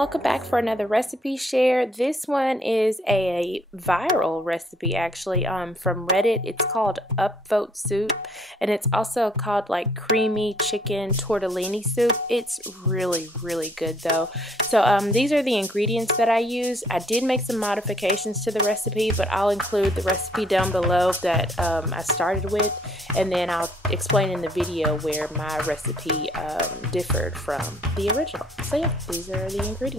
welcome back for another recipe share. This one is a viral recipe actually from Reddit. It's called Upvote soup, and it's also called like creamy chicken tortellini soup. It's really good though. So these are the ingredients that I use. I did make some modifications to the recipe, but I'll include the recipe down below that I started with, and then I'll explain in the video where my recipe differed from the original. So yeah, these are the ingredients.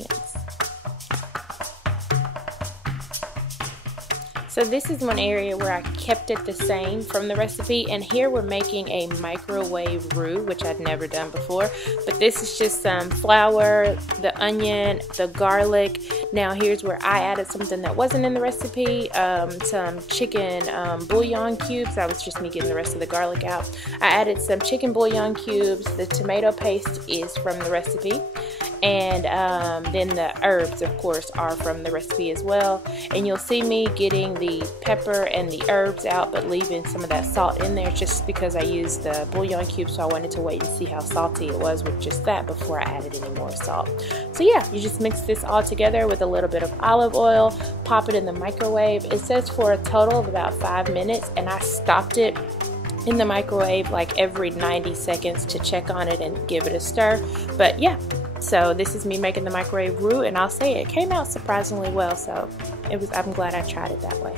So this is one area where I kept it the same from the recipe, and here we're making a microwave roux, which I'd never done before. But this is just some flour, the onion, the garlic. Now here's where I added something that wasn't in the recipe, some chicken bouillon cubes. That was just me getting the rest of the garlic out. I added some chicken bouillon cubes. The tomato paste is from the recipe. And then the herbs, of course, are from the recipe as well. And you'll see me getting the pepper and the herbs out, but leaving some of that salt in there just because I used the bouillon cubes, so I wanted to wait and see how salty it was with just that before I added any more salt. So yeah, you just mix this all together with a little bit of olive oil, pop it in the microwave. It says for a total of about 5 minutes, and I stopped it in the microwave like every 90 seconds to check on it and give it a stir. But yeah, so this is me making the microwave roux, and I'll say it came out surprisingly well, so I'm glad I tried it that way.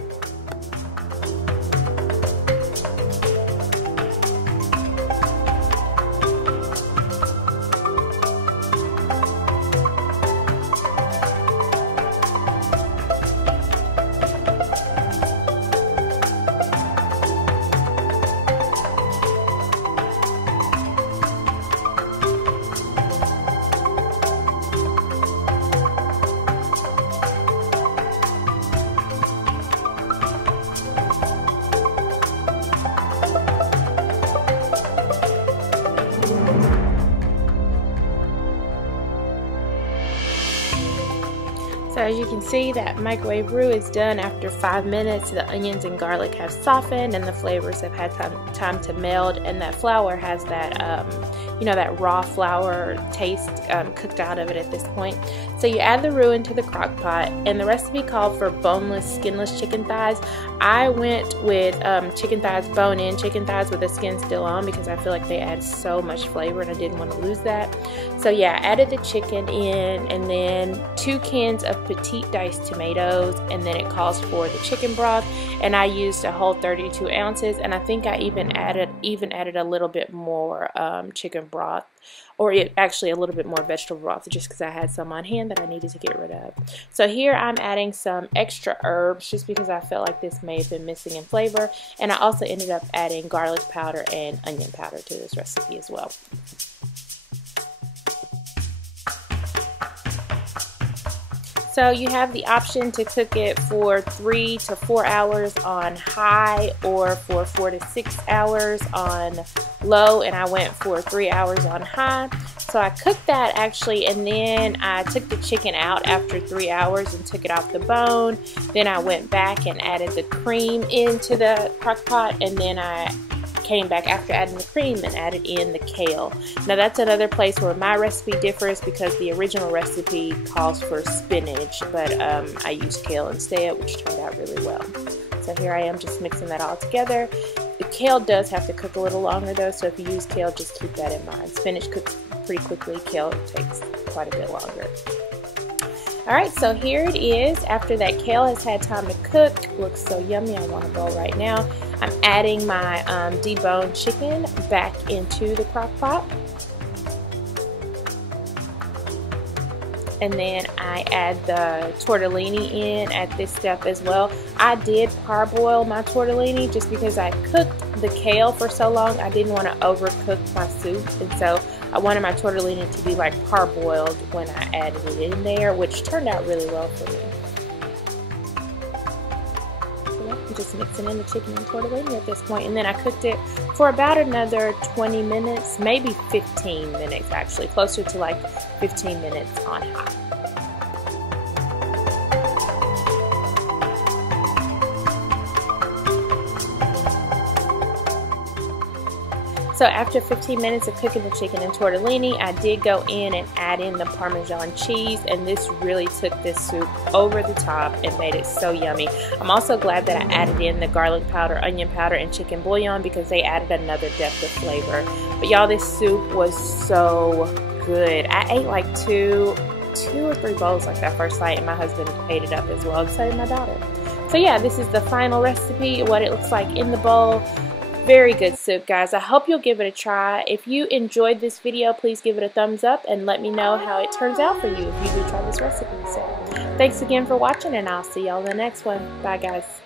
So as you can see, that microwave roux is done after 5 minutes. The onions and garlic have softened and the flavors have had time to meld, and that flour has that, you know, that raw flour taste cooked out of it at this point. So you add the roux into the crock pot, and the recipe called for boneless, skinless chicken thighs. I went with chicken thighs, bone-in chicken thighs with the skin still on, because I feel like they add so much flavor and I didn't want to lose that. So yeah, I added the chicken in, and then 2 cans of petite diced tomatoes, and then it calls for the chicken broth, and I used a whole 32 ounces, and I think I even added a little bit more chicken broth, or actually a little bit more vegetable broth, just because I had some on hand that I needed to get rid of. So here I'm adding some extra herbs just because I felt like this may have been missing in flavor, and I also ended up adding garlic powder and onion powder to this recipe as well. So you have the option to cook it for 3 to 4 hours on high, or for 4 to 6 hours on low, and I went for 3 hours on high. So I cooked that actually, and then I took the chicken out after 3 hours and took it off the bone. Then I went back and added the cream into the crock pot, and then I came back after adding the cream and added in the kale. Now that's another place where my recipe differs, because the original recipe calls for spinach, but I used kale instead, which turned out really well. So here I am just mixing that all together. The kale does have to cook a little longer though, so if you use kale, just keep that in mind. Spinach cooks pretty quickly, kale takes quite a bit longer. Alright, so here it is after that kale has had time to cook. Looks so yummy, I want to go right now. I'm adding my deboned chicken back into the crock pot. And then I add the tortellini in at this step as well. I did parboil my tortellini just because I cooked the kale for so long. I didn't want to overcook my soup, and so I wanted my tortellini to be like parboiled when I added it in there, which turned out really well for me. So yeah, I'm just mixing in the chicken and tortellini at this point, and then I cooked it for about another 20 minutes, maybe 15 minutes actually, closer to like 15 minutes on high. So after 15 minutes of cooking the chicken and tortellini, I did go in and add in the Parmesan cheese, and this really took this soup over the top and made it so yummy. I'm also glad that I added in the garlic powder, onion powder, and chicken bouillon because they added another depth of flavor. But y'all, this soup was so good. I ate like two or three bowls like that first night, and my husband ate it up as well, and so did my daughter. So yeah, this is the final recipe, what it looks like in the bowl. Very good soup, guys. I hope you'll give it a try. If you enjoyed this video, please give it a thumbs up and let me know how it turns out for you if you do try this recipe. So thanks again for watching, and I'll see y'all in the next one. Bye, guys.